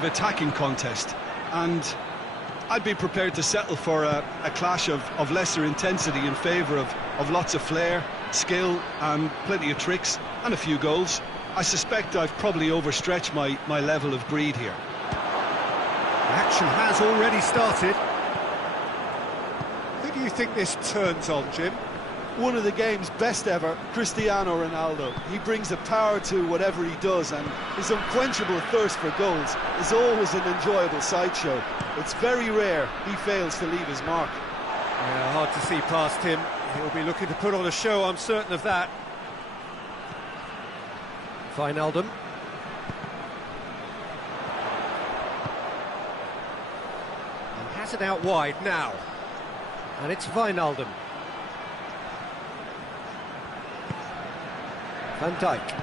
Attacking contest, and I'd be prepared to settle for a clash of lesser intensity in favour of lots of flair, skill and plenty of tricks and a few goals. I suspect I've probably overstretched my level of greed here. The action has already started. Who do you think this turns on, Jim? One of the game's best ever, Cristiano Ronaldo. He brings a power to whatever he does, and his unquenchable thirst for goals is always an enjoyable sideshow. It's very rare he fails to leave his mark. Yeah, hard to see past him. He'll be looking to put on a show, I'm certain of that. Wijnaldum. He has it out wide now. And it's Wijnaldum. Van Dijk.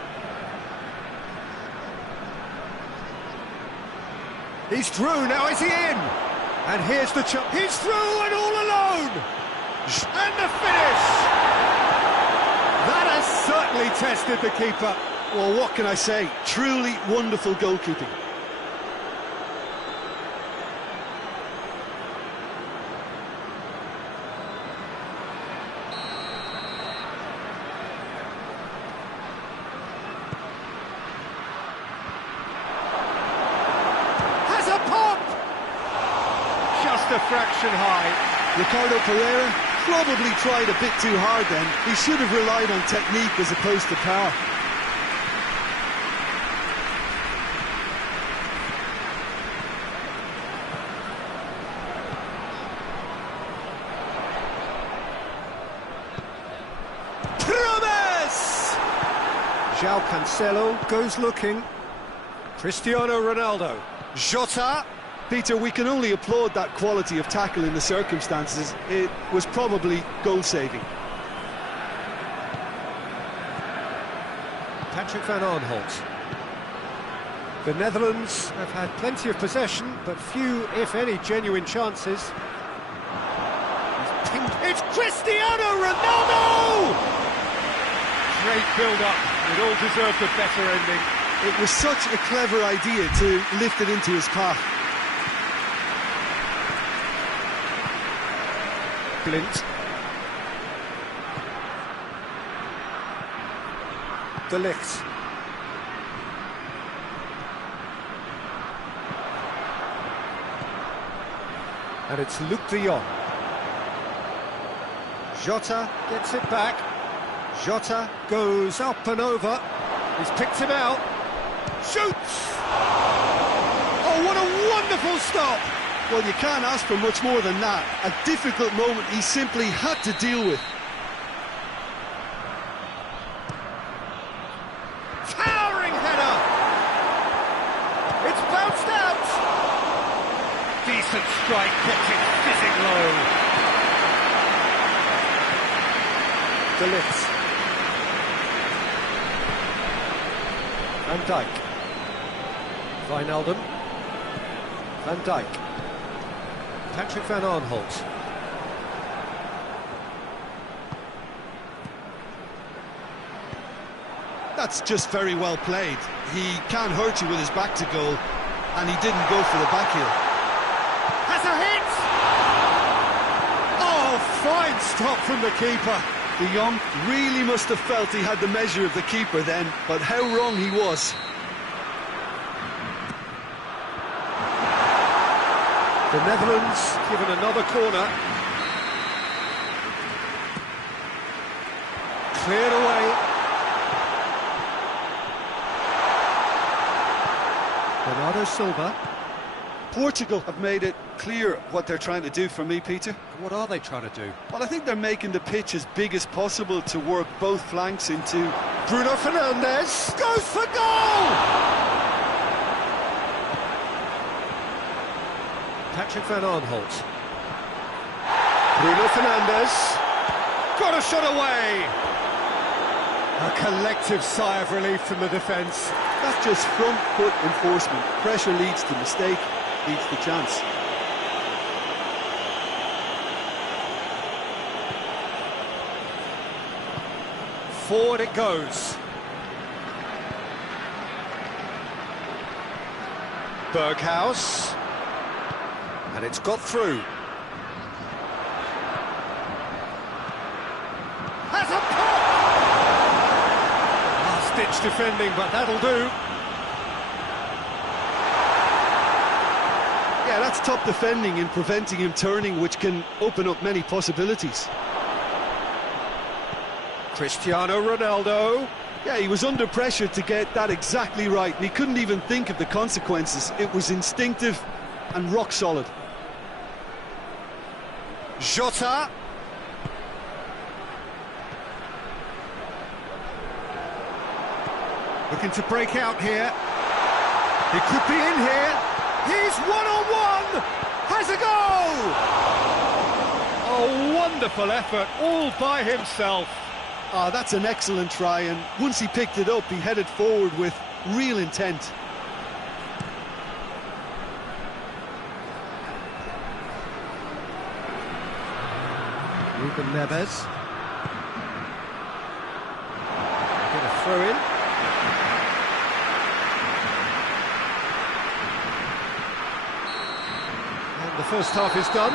He's through, now is he in? And here's the chance. He's through and all alone! And the finish! That has certainly tested the keeper. Well, what can I say? Truly wonderful goalkeeping. A fraction high. Ricardo Pereira probably tried a bit too hard then. He should have relied on technique as opposed to power. Promise! João Cancelo goes looking. Cristiano Ronaldo. Jota. Peter, we can only applaud that quality of tackle in the circumstances. It was probably goal-saving. Patrick van Aanholt. The Netherlands have had plenty of possession, but few, if any, genuine chances. It's Cristiano Ronaldo! Great build-up. It all deserved a better ending. It was such a clever idea to lift it into his path. Blint. De Ligt. And it's Luc de Jong. Jota gets it back. Jota goes up and over. He's picked him out. Shoots! Oh, what a wonderful stop! Well, you can't ask for much more than that. A difficult moment he simply had to deal with. Towering header! It's bounced out! Decent strike, kept it fizzing low. De Ligt. Van Dijk. Wijnaldum. Van Dijk. Patrick van Aanholt. That's just very well played. He can't hurt you with his back to goal, and he didn't go for the back heel. Has a hit! Oh, fine stop from the keeper. De Jong really must have felt he had the measure of the keeper then, but how wrong he was. The Netherlands given another corner. Cleared away. Bernardo Silva. Portugal have made it clear what they're trying to do for me, Peter. What are they trying to do? Well, I think they're making the pitch as big as possible to work both flanks into... Bruno Fernandes goes for goal! Patrick van Aanholt. Bruno Fernandes. Got a shot away! A collective sigh of relief from the defence. That's just front foot enforcement. Pressure leads to mistake, leads to chance. Forward it goes. Berghaus. And it's got through. Has a pop! Last-ditch defending, but that'll do. Yeah, that's top defending in preventing him turning, which can open up many possibilities. Cristiano Ronaldo. Yeah, he was under pressure to get that exactly right, and he couldn't even think of the consequences. It was instinctive and rock solid. Jota. Looking to break out here. He could be in here. He's one-on-one! Has a goal! Oh, wonderful effort, all by himself. Ah, that's an excellent try, and once he picked it up, he headed forward with real intent. Ruben Neves. Get a throw in. And the first half is done.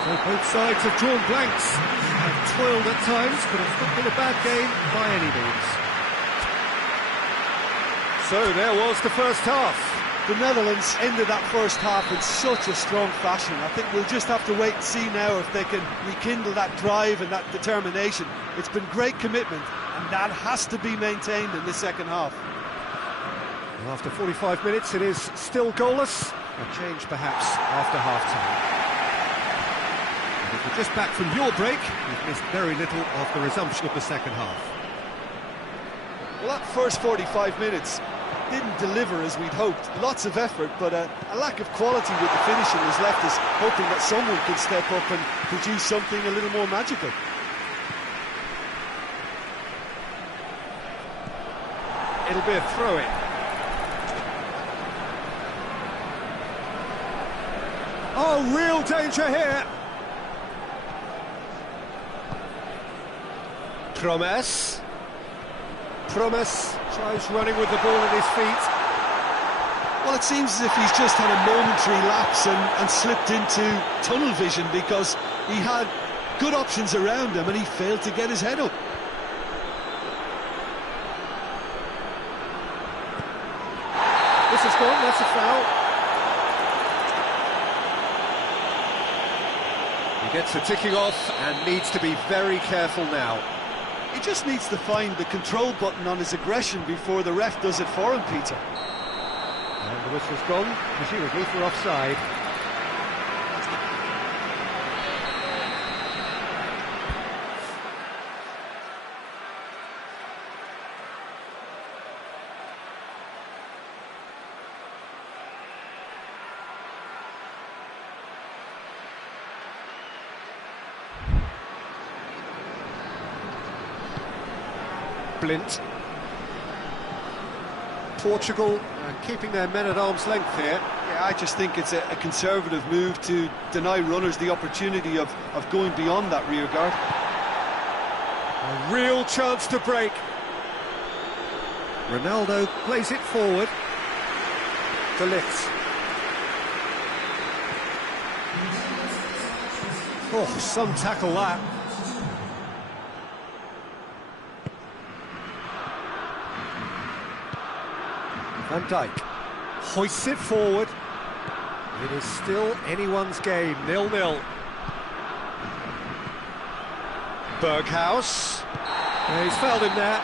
So both sides have drawn blanks. Have toiled at times, but it's not been a bad game by any means. So there was the first half. The Netherlands ended that first half in such a strong fashion. I think we'll just have to wait and see now if they can rekindle that drive and that determination. It's been great commitment, and that has to be maintained in the second half. After 45 minutes, it is still goalless. A change perhaps after half-time. And if you're just back from your break, you've missed very little of the resumption of the second half. Well, that first 45 minutes didn't deliver as we'd hoped. Lots of effort, but a lack of quality with the finishing has left us hoping that someone could step up and produce something a little more magical. It'll be a throw-in. Oh, real danger here. Promes tries running with the ball at his feet. Well, it seems as if he's just had a momentary lapse and slipped into tunnel vision, because he had good options around him and he failed to get his head up. This is gone, that's a foul. He gets the ticking off and needs to be very careful now. He just needs to find the control button on his aggression before the ref does it for him, Peter. And the whistle's gone, presumably for offside. Blint. Portugal keeping their men at arm's length here. Yeah, I just think it's a conservative move to deny runners the opportunity of going beyond that rear guard. A real chance to break. Ronaldo plays it forward. De Ligt. Oh, some tackle that. Van Dijk hoists it forward. It is still anyone's game, 0-0. Berghaus. Yeah, he's fouled him there.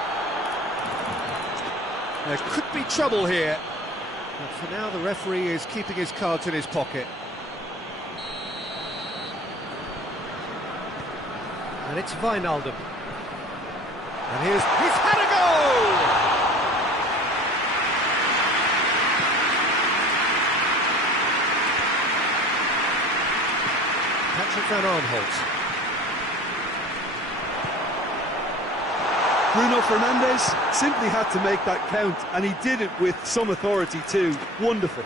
There could be trouble here. But for now, the referee is keeping his cards in his pocket. And it's Wijnaldum. And he's had a goal! Patrick van Aanholt. Bruno Fernandes simply had to make that count, and he did it with some authority too. Wonderful.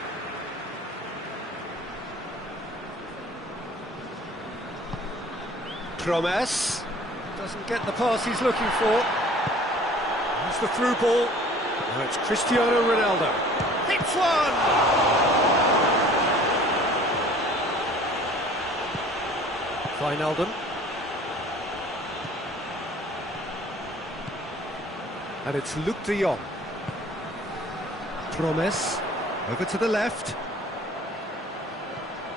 Promes doesn't get the pass he's looking for. It's the through ball. Now it's Cristiano Ronaldo. Hits one! Wijnaldum. And it's Luc de Jong. Promes, over to the left.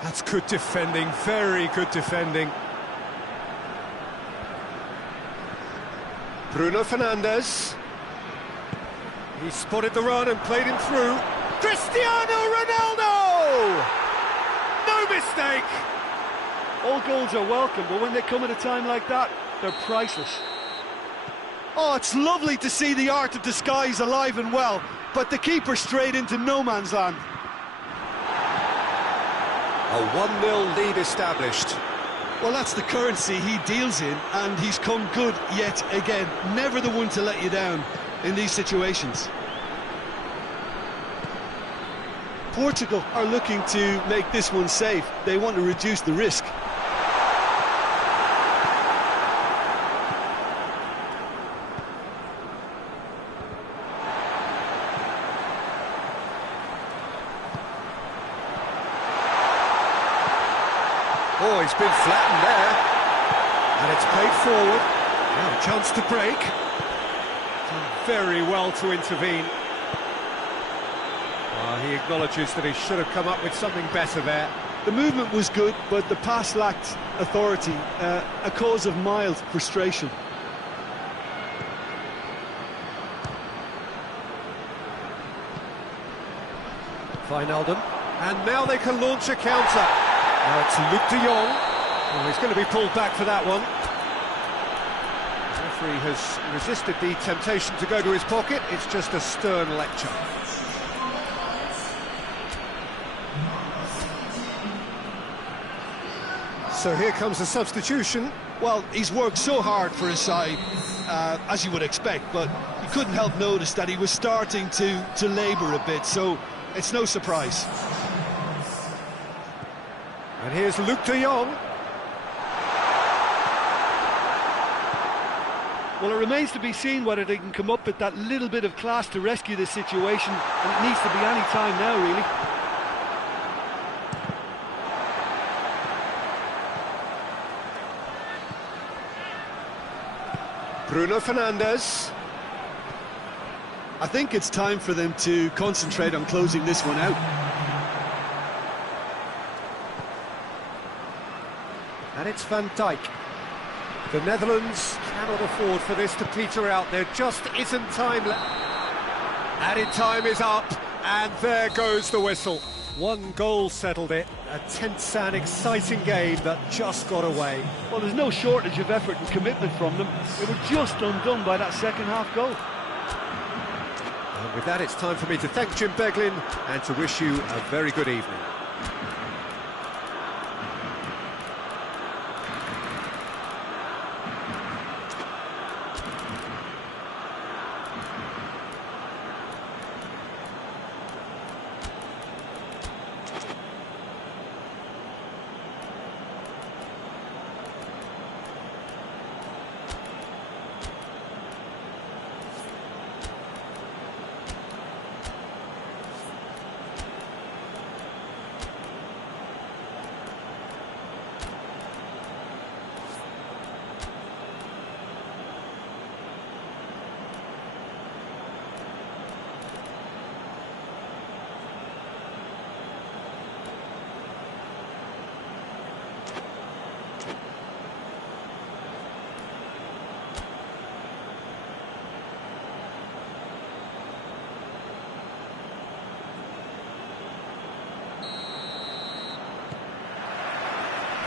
That's good defending, very good defending. Bruno Fernandes. He spotted the run and played him through. Cristiano Ronaldo! No mistake! All goals are welcome, but when they come at a time like that, they're priceless. Oh, it's lovely to see the art of disguise alive and well, but the keeper straight into no man's land. A 1-0 lead established. Well, that's the currency he deals in, and he's come good yet again. Never the one to let you down in these situations. Portugal are looking to make this one safe. They want to reduce the risk. Oh, he's been flattened there. And it's played forward. Now a chance to break. Done very well to intervene. He acknowledges that he should have come up with something better there. The movement was good, but the pass lacked authority, a cause of mild frustration. Wijnaldum. And now they can launch a counter. Now it's Luc de Jong. Oh, he's going to be pulled back for that one. The referee has resisted the temptation to go to his pocket. It's just a stern lecture. So here comes a substitution. Well, he's worked so hard for his side, as you would expect, but you couldn't help notice that he was starting to labour a bit, so it's no surprise. And here's Luc de Jong. Well, it remains to be seen whether they can come up with that little bit of class to rescue this situation, and it needs to be any time now, really. Bruno Fernandes. I think it's time for them to concentrate on closing this one out. And it's Van Dijk. The Netherlands cannot afford for this to peter out. There just isn't time left. Added time is up, and there goes the whistle. One goal settled it. A tense and exciting game that just got away. Well, there's no shortage of effort and commitment from them. They were just undone by that second-half goal. And with that, it's time for me to thank Jim Beglin and to wish you a very good evening.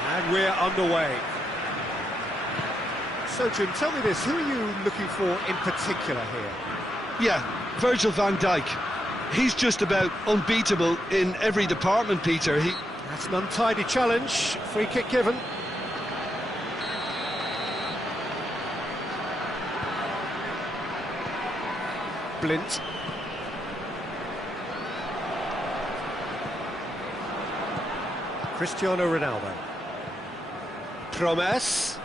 And we're underway. So, Jim, tell me this, who are you looking for in particular here? Yeah, Virgil van Dijk. He's just about unbeatable in every department, Peter. That's an untidy challenge. Free kick given. Blint. Cristiano Ronaldo. Promes.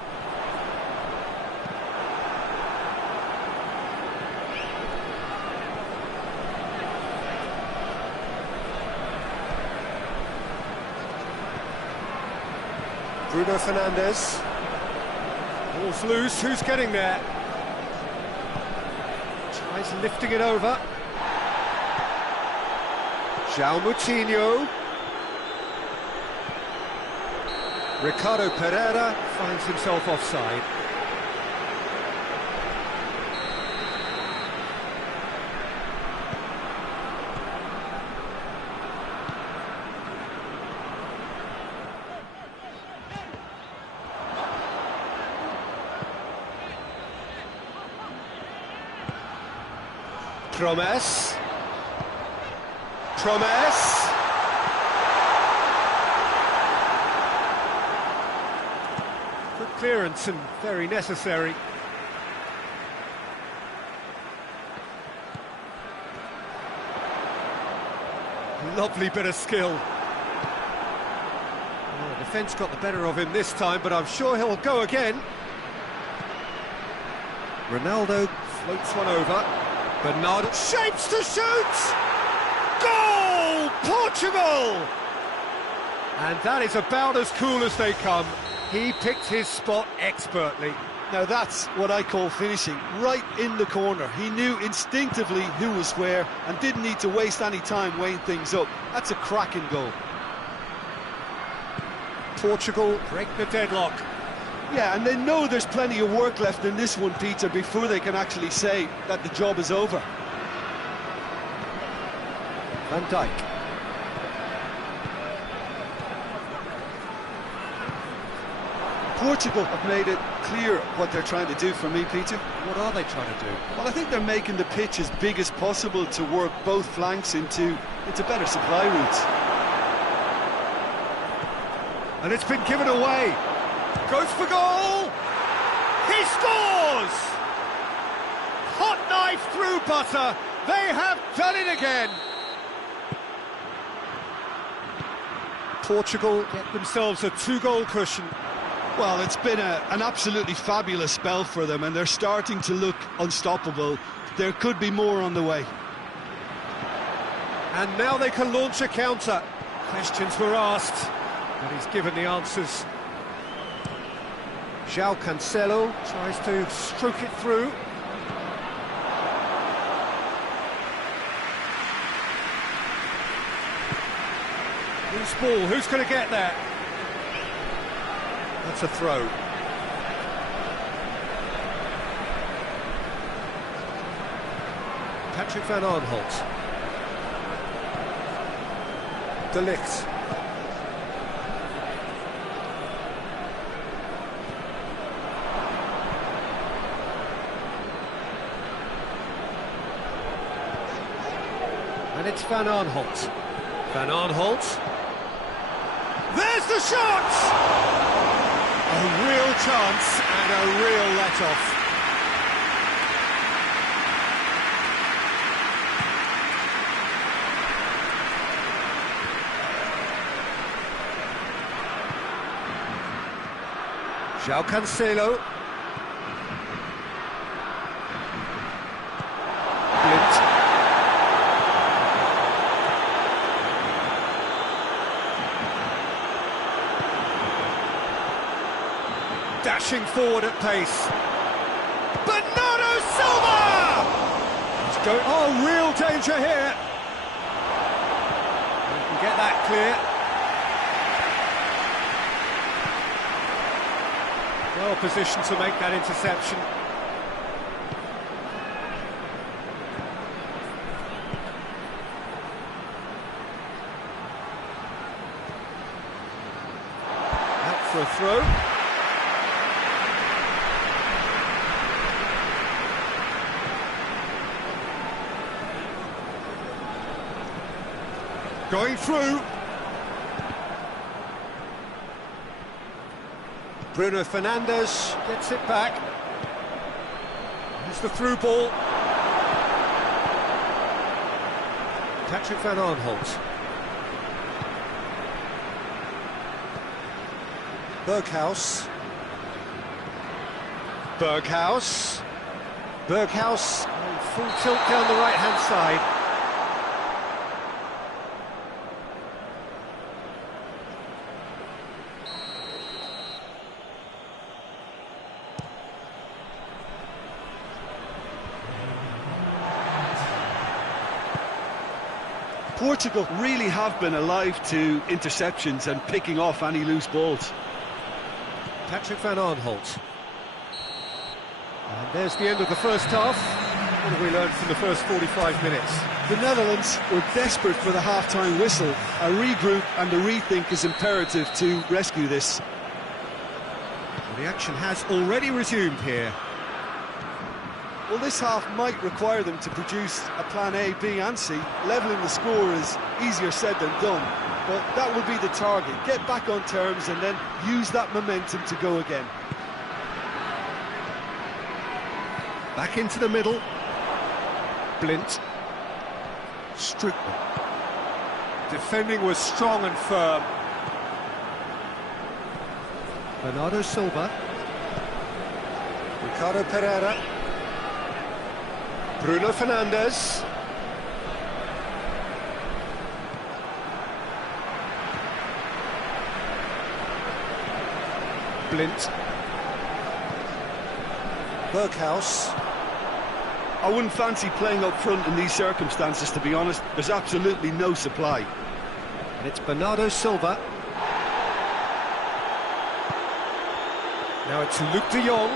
Bruno Fernandes. Ball's loose, who's getting there? Tries lifting it over. João Moutinho. Ricardo Pereira finds himself offside. Promes. Good clearance and very necessary. Lovely bit of skill. Well, the defence got the better of him this time, but I'm sure he'll go again. Ronaldo floats one over. Bernardo shapes to shoot! Goal! Portugal! And that is about as cool as they come. He picked his spot expertly. Now that's what I call finishing, right in the corner. He knew instinctively who was where and didn't need to waste any time weighing things up. That's a cracking goal. Portugal break the deadlock. Yeah, and they know there's plenty of work left in this one, Peter, before they can actually say that the job is over. Van Dijk. Portugal have made it clear what they're trying to do for me, Peter. What are they trying to do? Well, I think they're making the pitch as big as possible to work both flanks into better supply routes. And it's been given away. Goes for goal! He scores! Hot knife through butter. They have done it again. Portugal get themselves a 2-goal cushion. Well, it's been an absolutely fabulous spell for them, and they're starting to look unstoppable. There could be more on the way. And now they can launch a counter. Questions were asked, but he's given the answers. João Cancelo tries to stroke it through. Loose ball, who's going to get there? That's a throw. Patrick van Aanholt. De Ligt. And it's Van Aanholt. Van Aanholt. There's the shot! A real chance and a real let-off. João Cancelo. Blind. Dashing forward at pace. Bernardo Silva! He's going, oh, real danger here. We can get that clear. Well positioned to make that interception. Out for a throw. Going through. Bruno Fernandes gets it back. Here's the through ball. Patrick van Aanholt. Berghuis. Berghuis. Full tilt down the right-hand side. Portugal really have been alive to interceptions and picking off any loose balls. Patrick van Aanholt. And there's the end of the first half. What have we learned from the first 45 minutes? The Netherlands were desperate for the half-time whistle. A regroup and a rethink is imperative to rescue this. Well, the action has already resumed here. Well, this half might require them to produce a plan A, B and C. Levelling the score is easier said than done, but that will be the target. Get back on terms and then use that momentum to go again. Back into the middle. Blint. Strootman. Defending was strong and firm. Bernardo Silva. Ricardo Pereira. Bruno Fernandes. Blint. Berghaus. I wouldn't fancy playing up front in these circumstances, to be honest. There's absolutely no supply. And it's Bernardo Silva. Now it's Luc de Jong.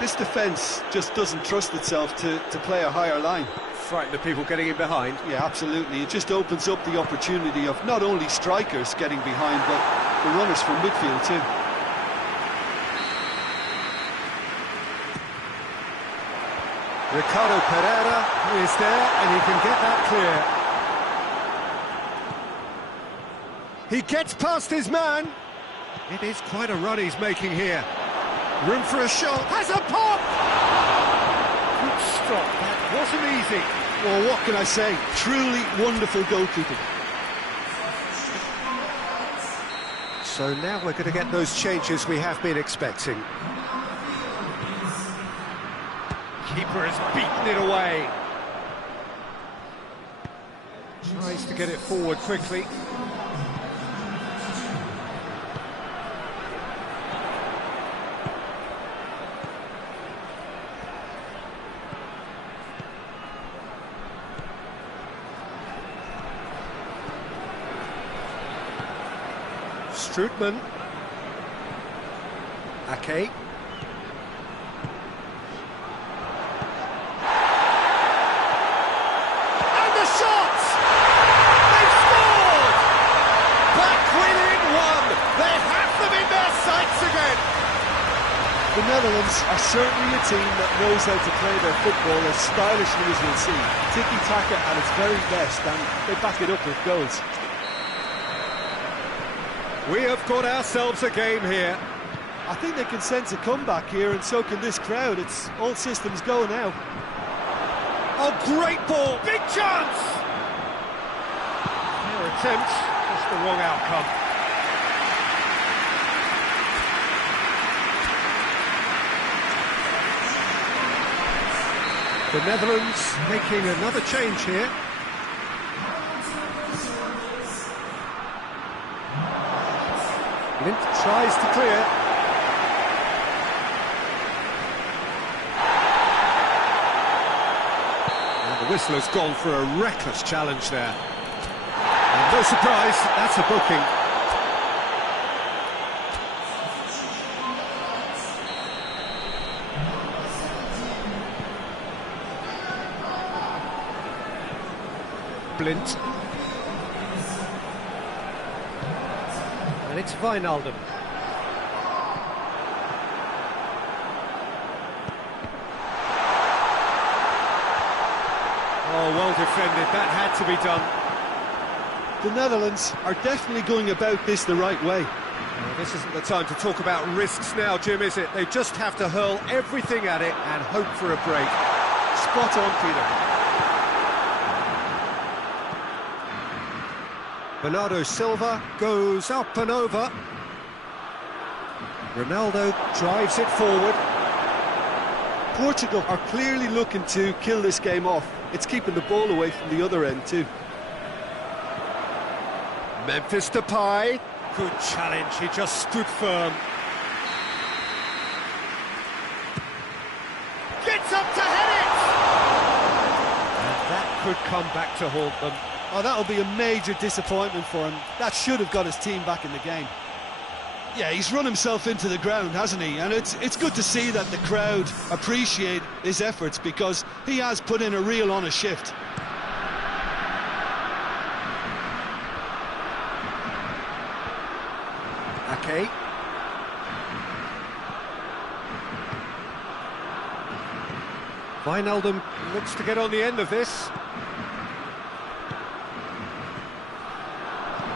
This defence just doesn't trust itself to play a higher line. Frightened of people getting in behind. Yeah, absolutely. It just opens up the opportunity of not only strikers getting behind, but the runners from midfield too. Ricardo Pereira is there, and he can get that clear. He gets past his man. It is quite a run he's making here. Room for a shot. Has a pop! Good stop. That wasn't easy. Well, what can I say? Truly wonderful goalkeeping. So now we're going to get those changes we have been expecting. Keeper has beaten it away. Tries to get it forward quickly. Strootman. Ake. The Netherlands are certainly a team that knows how to play their football as stylishly as we'll see. Tiki-taka at its very best, and they back it up with goals. We have got ourselves a game here. I think they can sense a comeback here, and so can this crowd. It's all systems go now. Oh, great ball! Big chance! Fair attempt, just the wrong outcome. The Netherlands making another change here. Blint tries to clear. And the whistle has gone for a reckless challenge there. And no surprise, that's a booking. Blint. And it's Wijnaldum. Oh, well defended, that had to be done. The Netherlands are definitely going about this the right way. Well, this isn't the time to talk about risks now, Jim, is it? They just have to hurl everything at it and hope for a break. Spot on, Peter. Bernardo Silva goes up and over. Ronaldo drives it forward. Portugal are clearly looking to kill this game off. It's keeping the ball away from the other end too. Memphis Depay. Good challenge, he just stood firm. Gets up to head it! And that could come back to haunt them. Oh, that'll be a major disappointment for him. That should have got his team back in the game. Yeah, he's run himself into the ground, hasn't he? And it's good to see that the crowd appreciate his efforts, because he has put in a real honest shift. Ake. Wijnaldum looks to get on the end of this.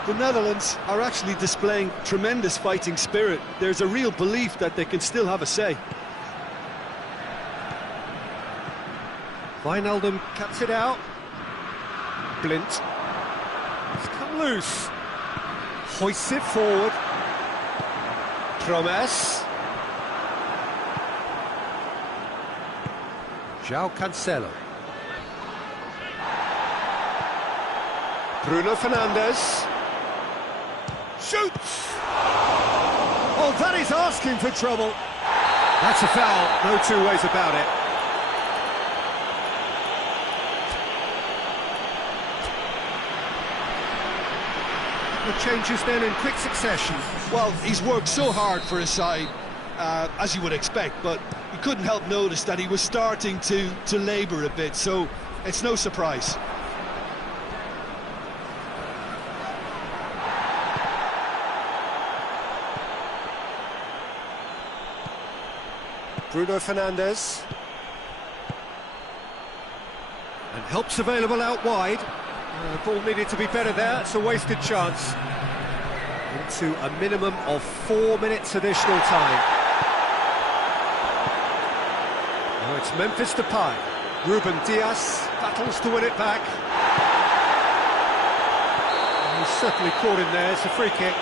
The Netherlands are actually displaying tremendous fighting spirit. There's a real belief that they can still have a say. Wijnaldum cuts it out. Blint. It's come loose. Hoists it forward. Promes. João Cancelo. Bruno Fernandes. Shoots! Oh, that is asking for trouble. That's a foul, no two ways about it. The changes then in quick succession. Well, he's worked so hard for his side, as you would expect, but you couldn't help notice that he was starting to labour a bit, so it's no surprise. Bruno Fernandes. And help's available out wide. The ball needed to be better there, it's a wasted chance. Into a minimum of 4 minutes additional time. Now it's Memphis Depay. Ruben Dias battles to win it back. And he's certainly caught in there, it's a free kick.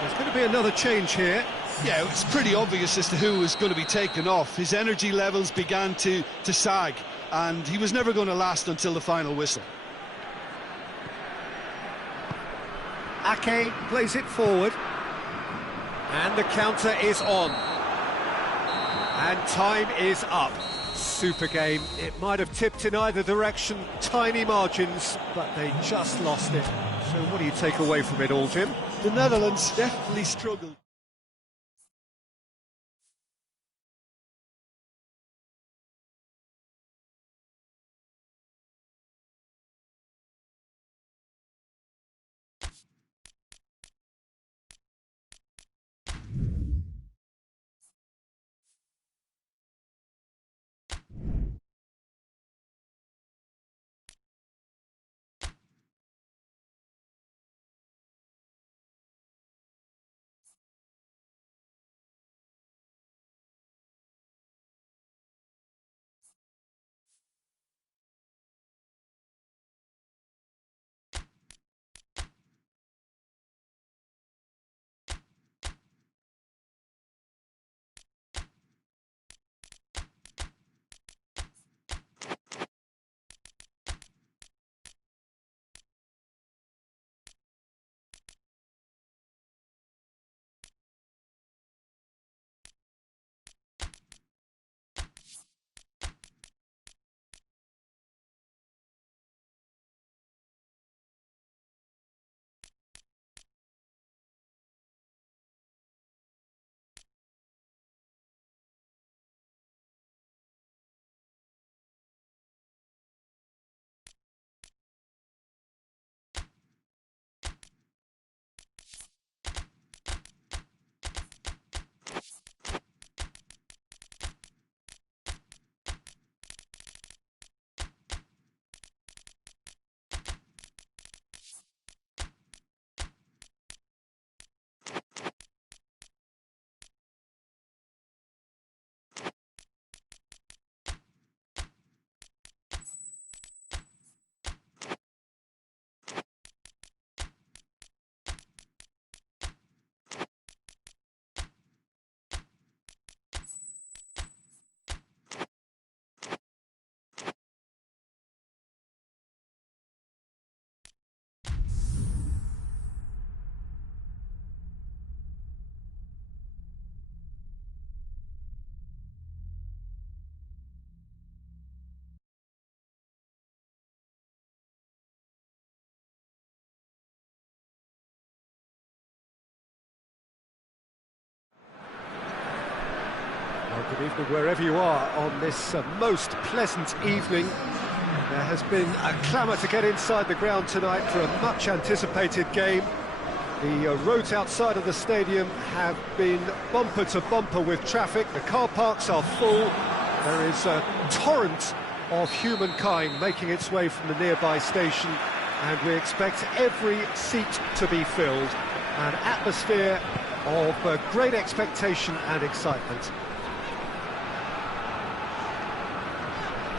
There's going to be another change here. Yeah, it was pretty obvious as to who was going to be taken off. His energy levels began to sag, and he was never going to last until the final whistle. Ake plays it forward. And the counter is on. And time is up. Super game. It might have tipped in either direction, tiny margins, but they just lost it. So what do you take away from it all, Jim? The Netherlands definitely struggled. Good evening wherever you are on this most pleasant evening. There has been a clamour to get inside the ground tonight for a much anticipated game. The roads outside of the stadium have been bumper to bumper with traffic. The car parks are full. There is a torrent of humankind making its way from the nearby station, and we expect every seat to be filled. An atmosphere of great expectation and excitement.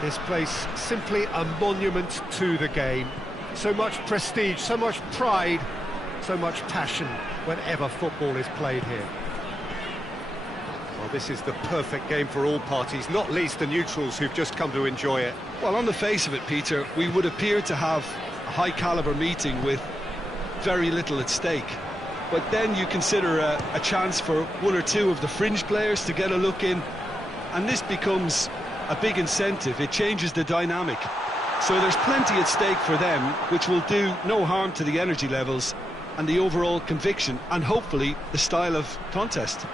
This place simply a monument to the game. So much prestige, so much pride, so much passion whenever football is played here. Well, this is the perfect game for all parties, not least the neutrals who've just come to enjoy it. Well, on the face of it, Peter, we would appear to have a high-caliber meeting with very little at stake. But then you consider a chance for one or two of the fringe players to get a look in, and this becomes a big incentive. It changes the dynamic. So there's plenty at stake for them, which will do no harm to the energy levels and the overall conviction, and hopefully the style of contest.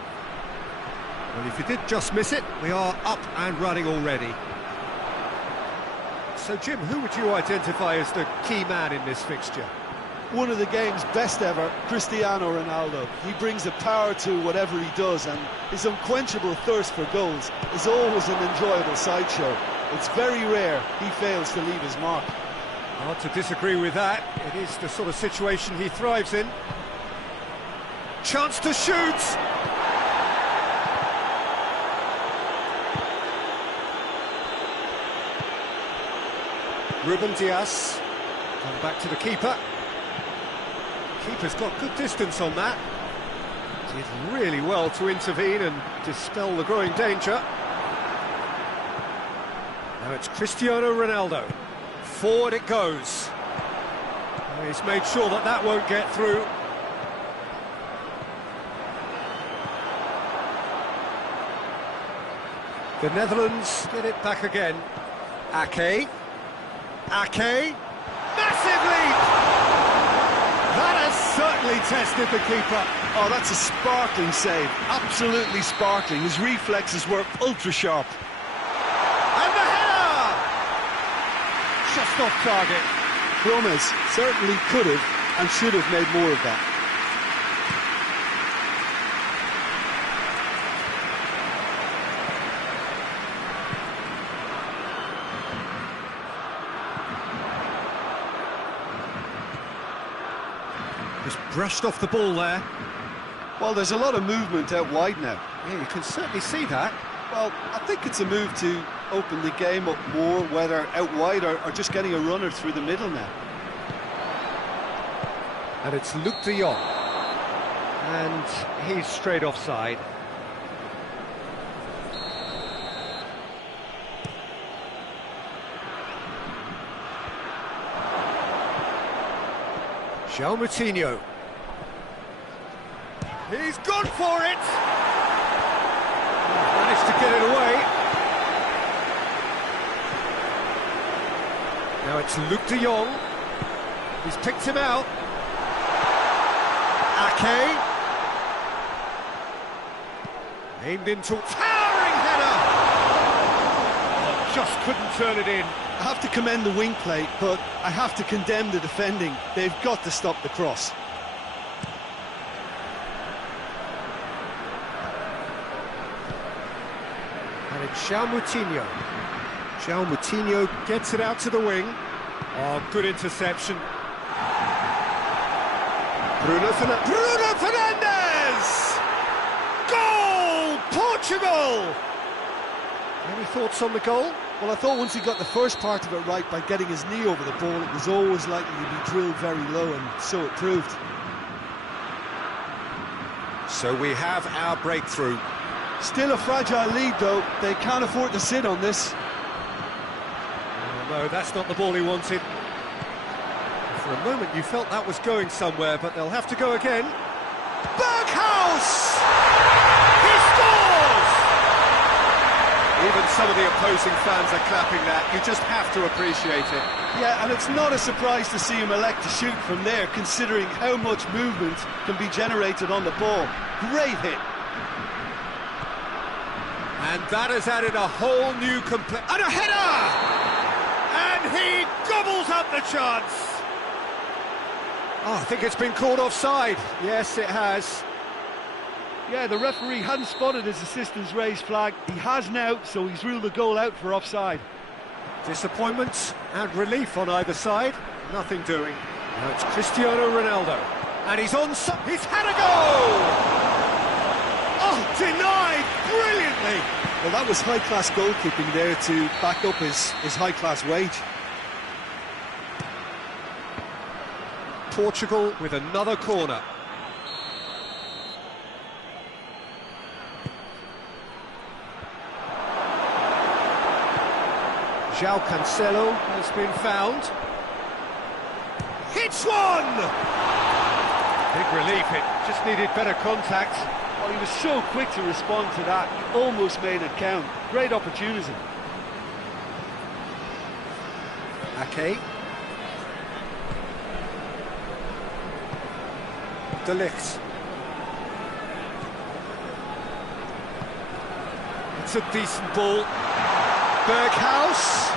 Well, if you did just miss it, we are up and running already. So, Jim, who would you identify as the key man in this fixture? One of the game's best ever, Cristiano Ronaldo. He brings a power to whatever he does, and his unquenchable thirst for goals is always an enjoyable sideshow. It's very rare he fails to leave his mark. Hard to disagree with that. It is the sort of situation he thrives in. Chance to shoot! Ruben Dias. Come back to the keeper. Keeper's got good distance on that. Did really well to intervene and dispel the growing danger. Now it's Cristiano Ronaldo. Forward it goes. He's made sure that that won't get through. The Netherlands get it back again. Ake. Ake. Massive lead! That has certainly tested the keeper. Oh, that's a sparkling save. Absolutely sparkling. His reflexes were ultra-sharp. And the header! Just off target. Gomez certainly could have and should have made more of that. Just brushed off the ball there. Well, there's a lot of movement out wide now. Yeah, you can certainly see that. Well, I think it's a move to open the game up more, whether out wide or just getting a runner through the middle now. And it's Luc de Jong. And he's straight offside. João Moutinho. He's gone for it! Managed to get it away. Now it's Luc de Jong. He's picked him out. Ake. Aimed into towering header! Oh, just couldn't turn it in. I have to commend the wing play, but I have to condemn the defending. They've got to stop the cross. And it's João Moutinho. João Moutinho gets it out to the wing. Oh, good interception. Bruno Fernandes! Goal! Portugal! Any thoughts on the goal? Well, I thought once he got the first part of it right by getting his knee over the ball, it was always likely to be drilled very low, and so it proved. So we have our breakthrough. Still a fragile lead, though. They can't afford to sit on this. Oh, no, that's not the ball he wanted. For a moment you felt that was going somewhere, but they'll have to go again. Berghaus! He scores! Even some of the opposing fans are clapping that. You just have to appreciate it. Yeah, and it's not a surprise to see him elect to shoot from there, considering how much movement can be generated on the ball. Great hit. And that has added a whole new and a header! And he gobbles up the chance! Oh, I think it's been called offside. Yes, it has. Yeah, the referee hadn't spotted his assistant's raised flag. He has now, so he's ruled the goal out for offside. Disappointment and relief on either side. Nothing doing. Now it's Cristiano Ronaldo. And he's on... He's had a goal! Oh, denied brilliantly! Well, that was high-class goalkeeping there to back up his high-class wage. Portugal with another corner. João Cancelo has been found. Hits one! Big relief, it just needed better contact. Oh, he was so quick to respond to that, he almost made it count. Great opportunity. Ake. De Ligt. It's a decent ball. Berghaus.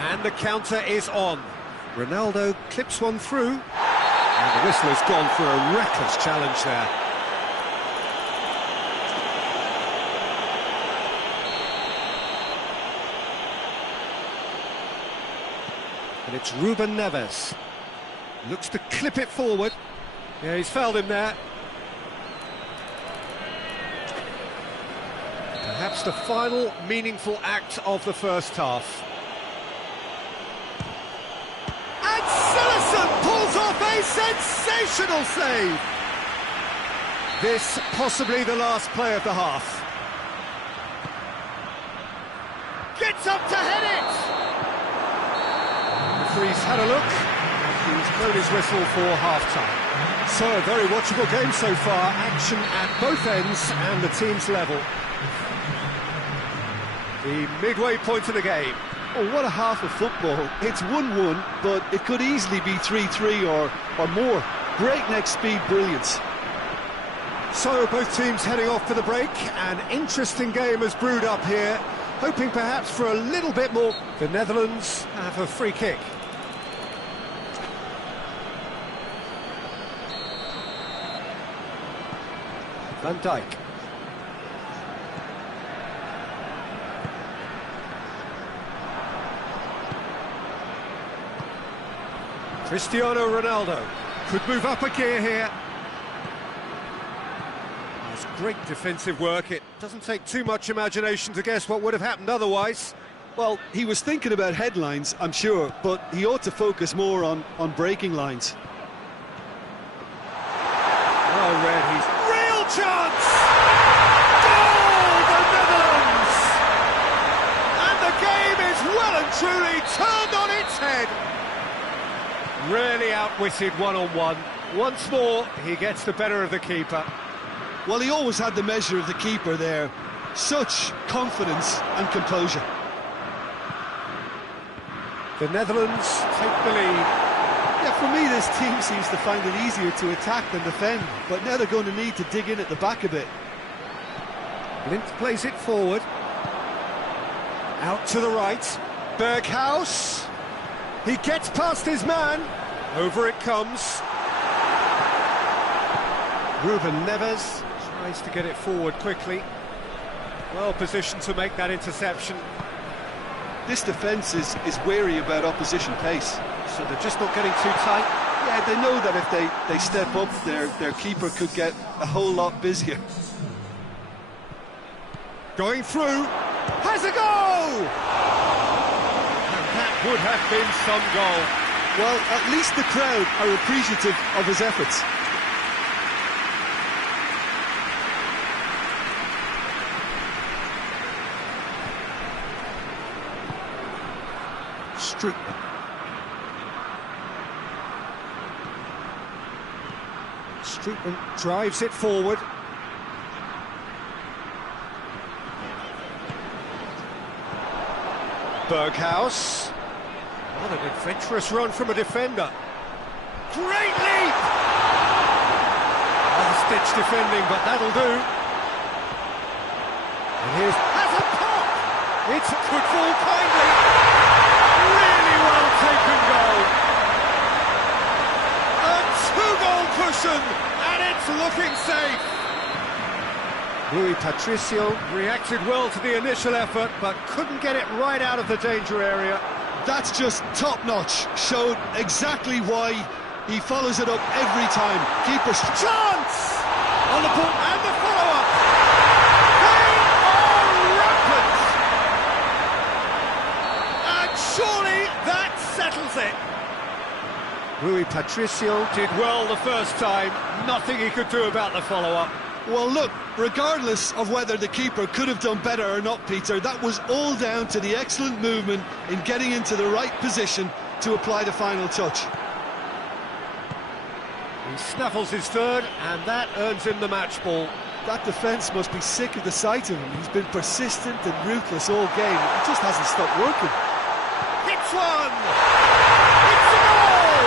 And the counter is on. Ronaldo clips one through. And the whistle has gone for a reckless challenge there. And it's Ruben Neves. Looks to clip it forward. Yeah, he's fouled him there. Perhaps the final meaningful act of the first half. And Cillison pulls off a sensational save! This possibly the last play of the half. Gets up to head it! The referee's had a look, and he's blown his whistle for half-time. So, a very watchable game so far, action at both ends and the team's level. The midway point of the game. Oh, what a half of football. It's 1-1, but it could easily be 3-3 or more. Breakneck speed brilliance. So, both teams heading off for the break. An interesting game has brewed up here, hoping perhaps for a little bit more. The Netherlands have a free kick. Van Dijk. Cristiano Ronaldo could move up a gear here. That's great defensive work. It doesn't take too much imagination to guess what would have happened otherwise. Well, he was thinking about headlines, I'm sure, but he ought to focus more on breaking lines. Oh, Red, he's... Real chance! Goal, the Netherlands! And the game is well and truly turned on its head. Really outwitted one-on-one. Once more, he gets the better of the keeper. Well, he always had the measure of the keeper there. Such confidence and composure. The Netherlands take the lead. Yeah, for me, this team seems to find it easier to attack than defend, but now they're going to need to dig in at the back a bit. Lint plays it forward. Out to the right. Berghaus. He gets past his man. Over it comes. Ruben Neves tries to get it forward quickly. Well positioned to make that interception. This defence is wary about opposition pace. So they're just not getting too tight. Yeah, they know that if they step up, their keeper could get a whole lot busier. Going through. Has a goal! That would have been some goal. Well, at least the crowd are appreciative of his efforts. Streetman drives it forward. Berghaus. What an adventurous run from a defender. Great leap! Stitch defending, but that'll do. And here's... has a pop! It's a good ball, kindly. Really well taken goal. A two-goal cushion, and it's looking safe. Rui Patricio reacted well to the initial effort, but couldn't get it right out of the danger area. That's just top-notch. Showed exactly why he follows it up every time. Keeper's chance! On the ball and the follow-up. They are rampant! And surely that settles it. Rui Patricio did well the first time. Nothing he could do about the follow-up. Well, look, regardless of whether the keeper could have done better or not, Peter, that was all down to the excellent movement in getting into the right position to apply the final touch. He snaffles his third, and that earns him the match ball. That defence must be sick of the sight of him. He's been persistent and ruthless all game. He just hasn't stopped working. Hits one! It's a goal!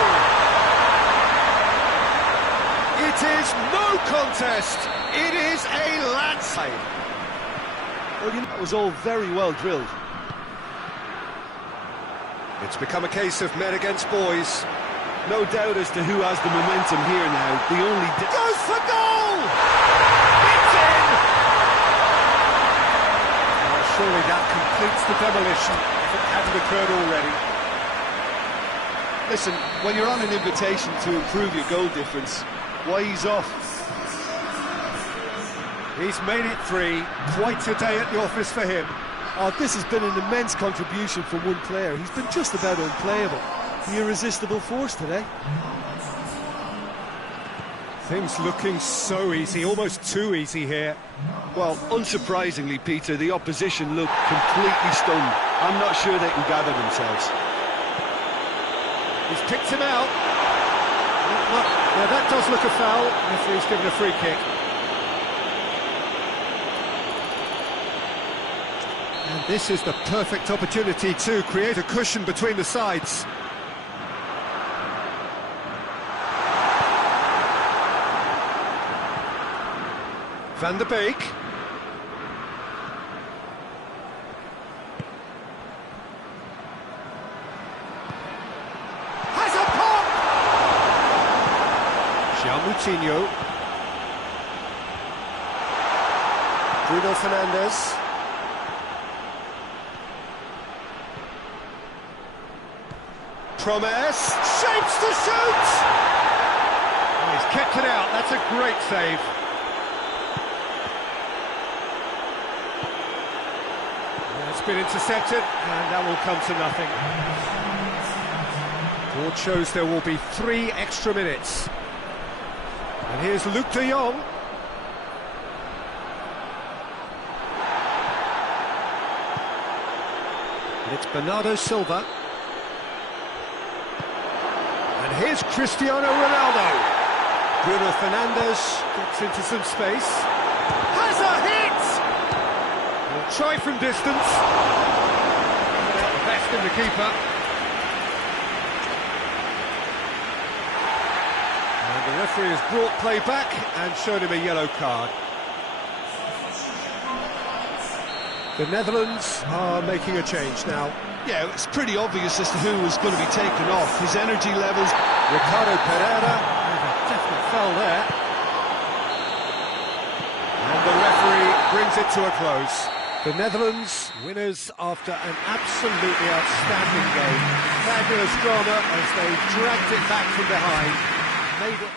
It is no contest. It is a landslide. Well, you know, that was all very well drilled. It's become a case of men against boys. No doubt as to who has the momentum here now. The only... goes for goal! It's in! Well, surely that completes the demolition if it hadn't occurred already. Listen, when you're on an invitation to improve your goal difference, why ease off? He's made it 3. Quite a day at the office for him. Oh, this has been an immense contribution from one player. He's been just about unplayable. The irresistible force today. Things looking so easy, almost too easy here. Well, unsurprisingly, Peter, the opposition look completely stunned. I'm not sure they can gather themselves. He's picked him out. Now that does look a foul. Referee's given a free kick. And this is the perfect opportunity to create a cushion between the sides. Van der Beek. Has a pop! Jean Moutinho. Bruno Fernandes. Promise. Shapes to shoot! Oh, he's kept it out. That's a great save. It's been intercepted, and that will come to nothing. Board shows there will be 3 extra minutes. And here's Luc de Jong. And it's Bernardo Silva. And here's Cristiano Ronaldo. Bruno Fernandes gets into some space. Has a hit! Try from distance. Out the best in the keeper. And the referee has brought play back and shown him a yellow card. The Netherlands are making a change now. Yeah, it's pretty obvious as to who was going to be taken off. His energy levels... Ricardo Pereira. A definite foul there. And the referee brings it to a close. The Netherlands, winners after an absolutely outstanding game. Fabulous drama as they dragged it back from behind. Made it...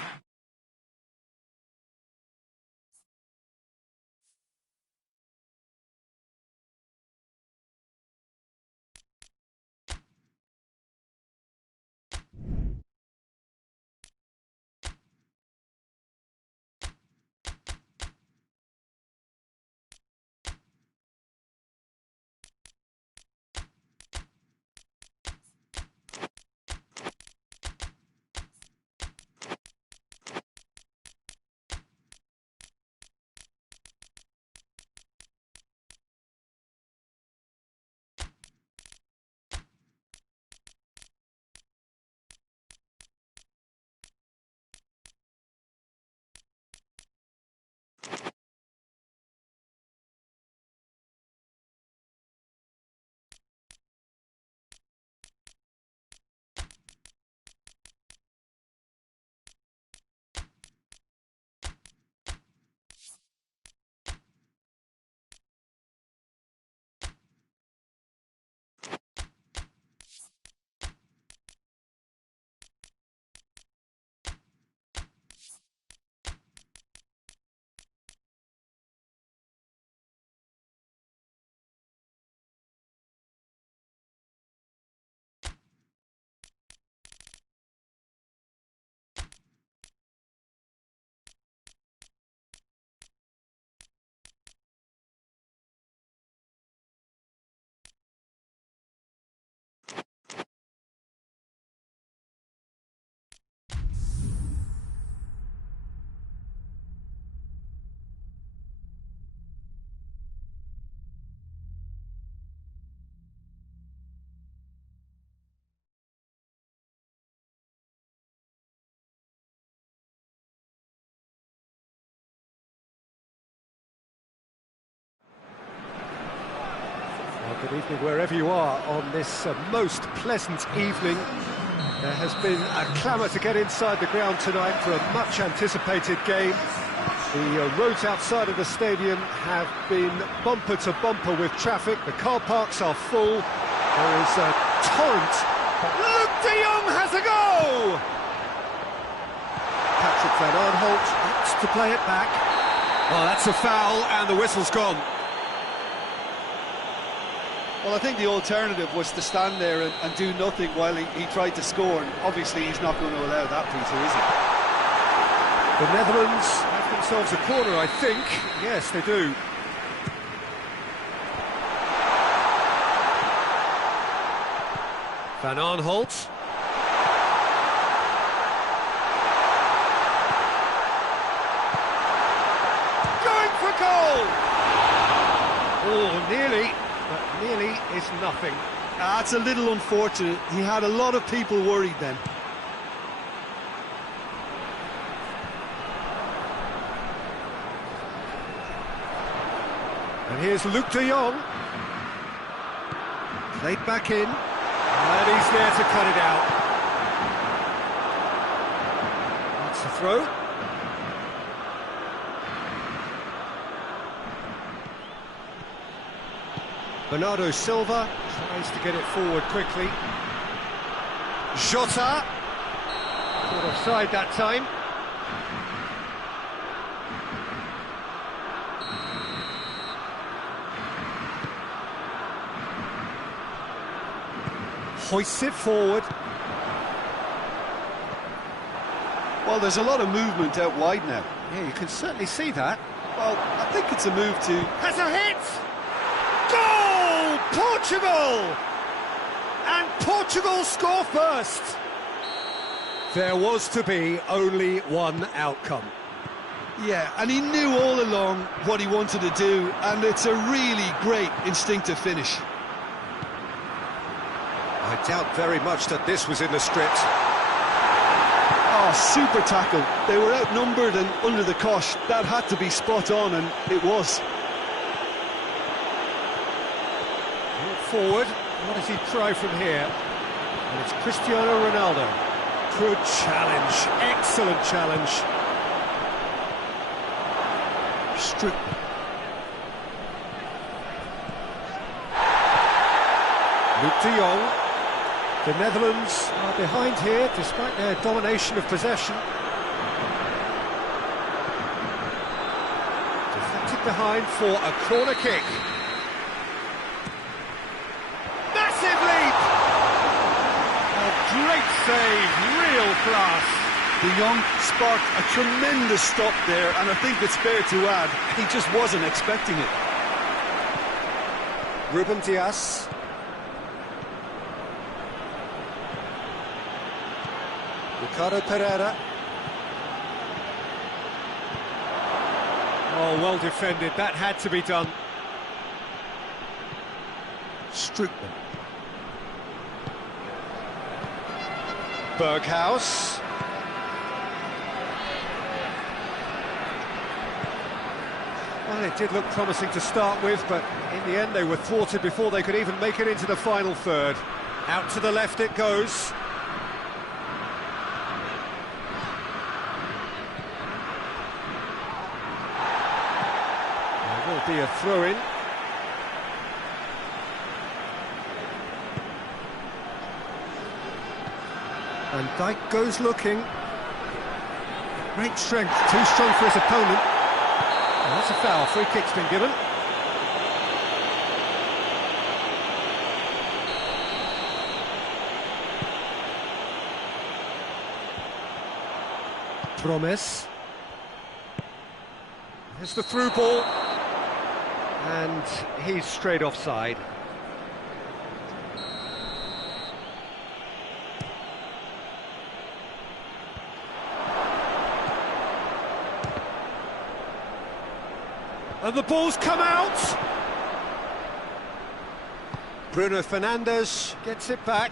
Good evening wherever you are on this most pleasant evening. There has been a clamour to get inside the ground tonight for a much-anticipated game. The roads outside of the stadium have been bumper to bumper with traffic. The car parks are full. There is a torrent. Luke de Jong has a go! Patrick van Aanholt opts to play it back. Oh, that's a foul, and the whistle's gone. Well, I think the alternative was to stand there and do nothing while he tried to score, and obviously he's not going to allow that, Peter, is he? The Netherlands have themselves a corner, I think. Yes, they do. Van Aanholt. Going for goal! Oh, nearly. But nearly is nothing. That's a little unfortunate. He had a lot of people worried then. And here's Luke de Jong. Played back in. And he's there to cut it out. That's the throw. Bernardo Silva tries to get it forward quickly. Jota. Caught offside that time. Hoists it forward. Well, there's a lot of movement out wide now. Yeah, you can certainly see that. Well, I think it's a move to... Has a hit! Goal! Portugal! And Portugal score first! There was to be only one outcome. Yeah, and he knew all along what he wanted to do, and it's a really great instinctive finish. I doubt very much that this was in the script. Oh, super tackle. They were outnumbered and under the cosh. That had to be spot on, and it was. Forward, what does he try from here? And it's Cristiano Ronaldo. Good challenge, excellent challenge. Strip. Luke de Jong. The Netherlands are behind here, despite their domination of possession. Deflected behind for a corner kick. Massive leap! A great save, real class. De Jong sparked a tremendous stop there, and I think it's fair to add, he just wasn't expecting it. Ruben Dias. Ricardo Pereira. Oh, well defended. That had to be done. Strickland. Berghaus. Well, it did look promising to start with, but in the end they were thwarted before they could even make it into the final third. Out to the left it goes. There will be a throw-in. And Dijk goes looking. Great strength, too strong for his opponent. And that's a foul, free kick's been given. Promes. Here's the through ball. And he's straight offside. And the ball's come out. Bruno Fernandes gets it back.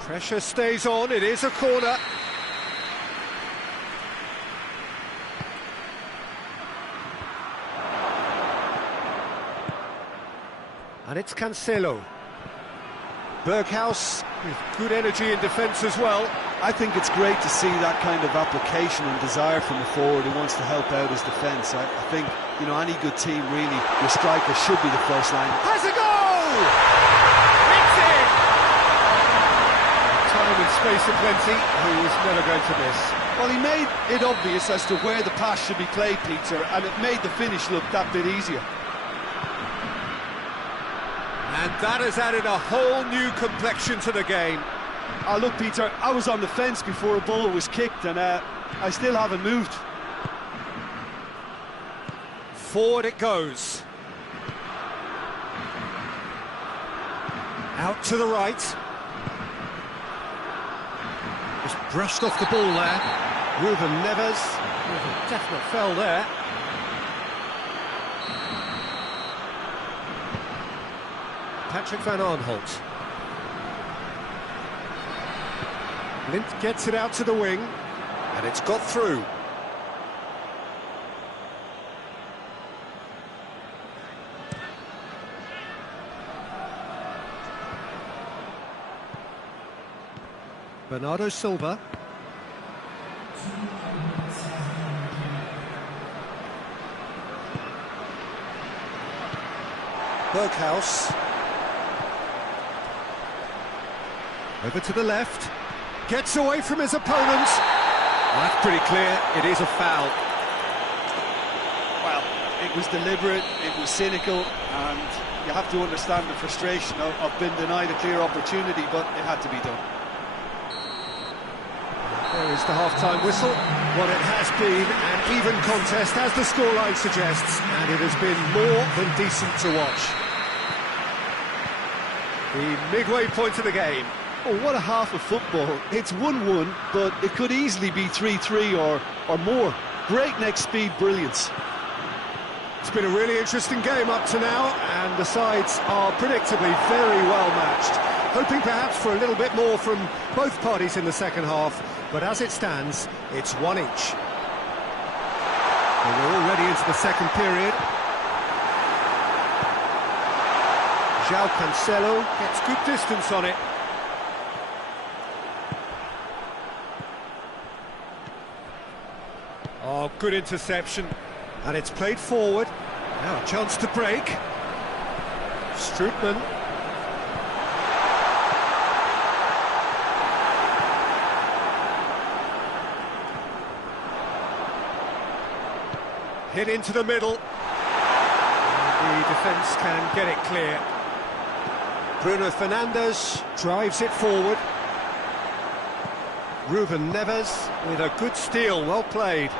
Pressure stays on, it is a corner. And it's Cancelo. Berghaus with good energy in defence as well. I think it's great to see that kind of application and desire from a forward who wants to help out his defence. I think, you know, any good team really, your striker should be the first line. Has a goal! It's in! Time and space aplenty, he was never going to miss. Well, he made it obvious as to where the pass should be played, Peter, and it made the finish look that bit easier. And that has added a whole new complexion to the game. Look, Peter, I was on the fence before a ball was kicked, and I still haven't moved. Forward it goes. Out to the right. Just brushed off the ball there. Ruben Neves with a definite foul there. Patrick van Aanholt. Lint gets it out to the wing, and it's got through. Bernardo Silva. Berghaus. Over to the left. Gets away from his opponent. Well, that's pretty clear, it is a foul. Well, it was deliberate, it was cynical, and you have to understand the frustration of being denied a clear opportunity, but it had to be done. There is the half-time whistle. What it has been an even contest, as the scoreline suggests, and it has been more than decent to watch. The midway point of the game. Oh, what a half of football. It's 1-1, but it could easily be 3-3 or more. Breakneck speed brilliance. It's been a really interesting game up to now, and the sides are predictably very well matched. Hoping perhaps for a little bit more from both parties in the second half, but as it stands, it's one each. And we're already into the second period. João Cancelo gets good distance on it. Oh, good interception. And it's played forward. Now a chance to break. Strootman. Hit into the middle. And the defence can get it clear. Bruno Fernandes drives it forward. Ruben Neves with a good steal, well played.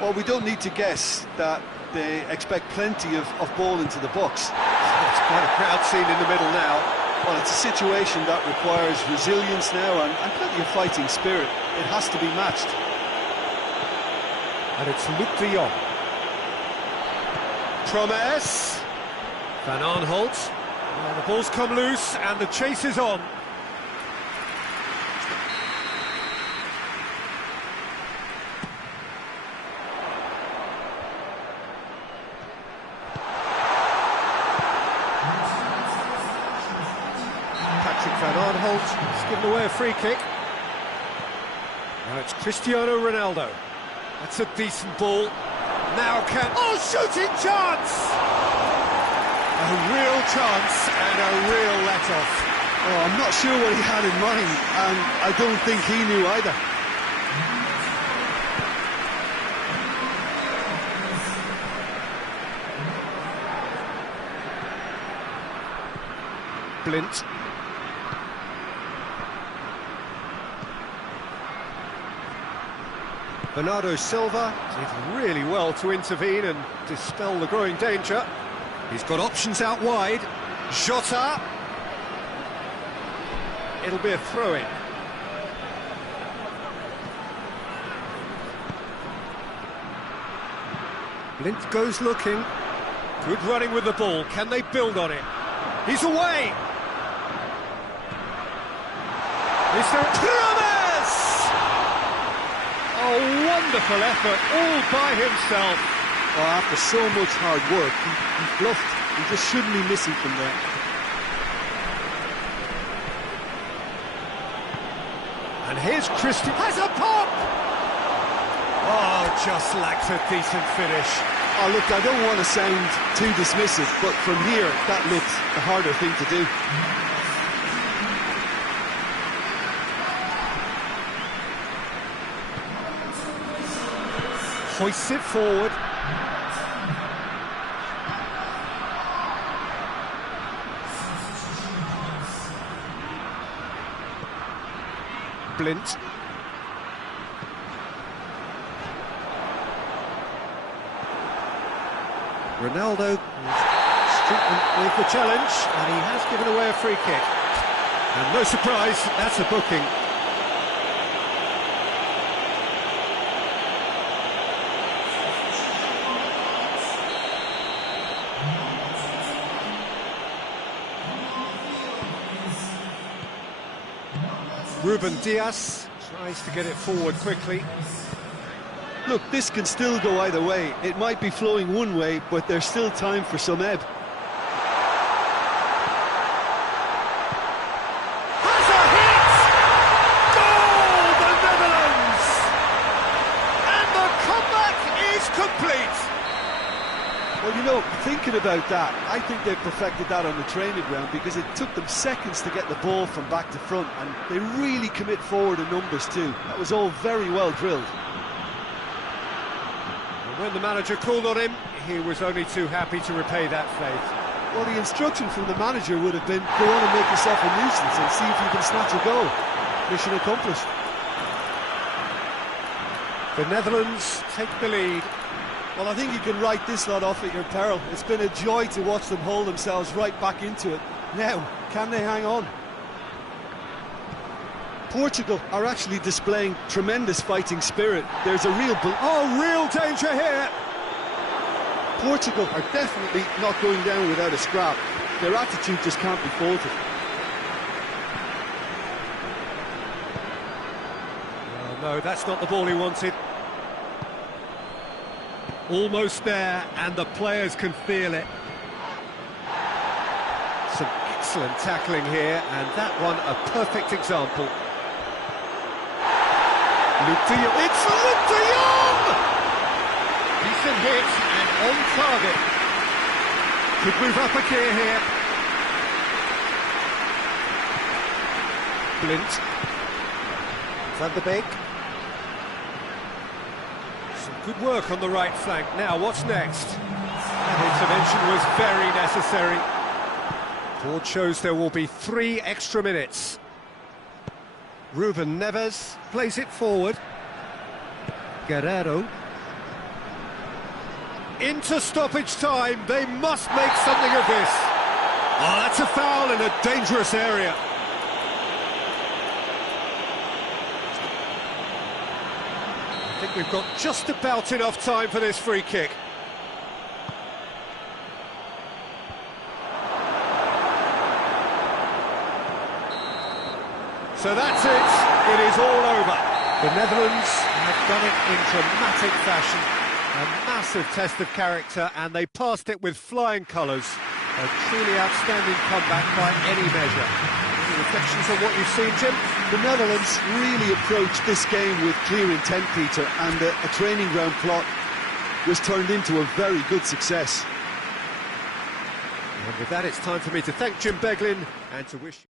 Well, we don't need to guess that they expect plenty of ball into the box. It's quite a crowd scene in the middle now. Well, it's a situation that requires resilience now and plenty of fighting spirit. It has to be matched. And it's Luc de Jong. Promes. Van Aanholt. Well, the ball's come loose and the chase is on. Patrick Van Aanholt has given away a free kick. Now it's Cristiano Ronaldo. That's a decent ball. Now can... Oh, shooting chance! A real chance and a real let-off. Oh, I'm not sure what he had in mind, and I don't think he knew either. Blint. Bernardo Silva did really well to intervene and dispel the growing danger. He's got options out wide. Jota. It'll be a throw-in. Blint goes looking. Good running with the ball. Can they build on it? He's away! Is there... Promes! Oh, wonderful effort, all by himself. Oh, after so much hard work, he bluffed. He just shouldn't be missing from there. And here's Christie, has a pop! Oh, just lacks a decent finish. Oh, look, I don't want to sound too dismissive, but from here, that looked the harder thing to do. Hoists it forward. Blint. Ronaldo with the challenge, and he has given away a free kick. And no surprise, that's a booking. Ruben Dias tries to get it forward quickly. Look, this can still go either way. It might be flowing one way, but there's still time for some ebb. Has a hit! Goal, the Netherlands! And the comeback is complete! Well, you know, thinking about that, I think they've perfected that on the training ground because it took them seconds to get the ball from back to front, and they really commit forward in numbers too. That was all very well drilled. When the manager called on him, he was only too happy to repay that faith. Well, the instruction from the manager would have been, go on and make yourself a nuisance and see if you can snatch a goal. Mission accomplished. The Netherlands take the lead. Well, I think you can write this lot off at your peril. It's been a joy to watch them hold themselves right back into it. Now, can they hang on? Portugal are actually displaying tremendous fighting spirit. There's a real danger here. Portugal are definitely not going down without a scrap. Their attitude just can't be faulted. Oh, no, that's not the ball he wanted. Almost there, and the players can feel it. Some excellent tackling here, and that one a perfect example. Luke de Jong. It's Luke de Jong! Decent hit and on target. Could move up a gear here. Blint. Van der Beek. Some good work on the right flank. Now, what's next? That intervention was very necessary. Board shows there will be 3 extra minutes. Ruben Neves plays it forward. Guerrero. Into stoppage time. They must make something of this. Oh, that's a foul in a dangerous area. I think we've got just about enough time for this free kick. So that's it. It is all over. The Netherlands have done it in dramatic fashion. A massive test of character, and they passed it with flying colours. A truly outstanding comeback by any measure. Any reflections on what you've seen, Jim? The Netherlands really approached this game with clear intent, Peter, and a training ground plot was turned into a very good success. And with that, it's time for me to thank Jim Beglin and to wish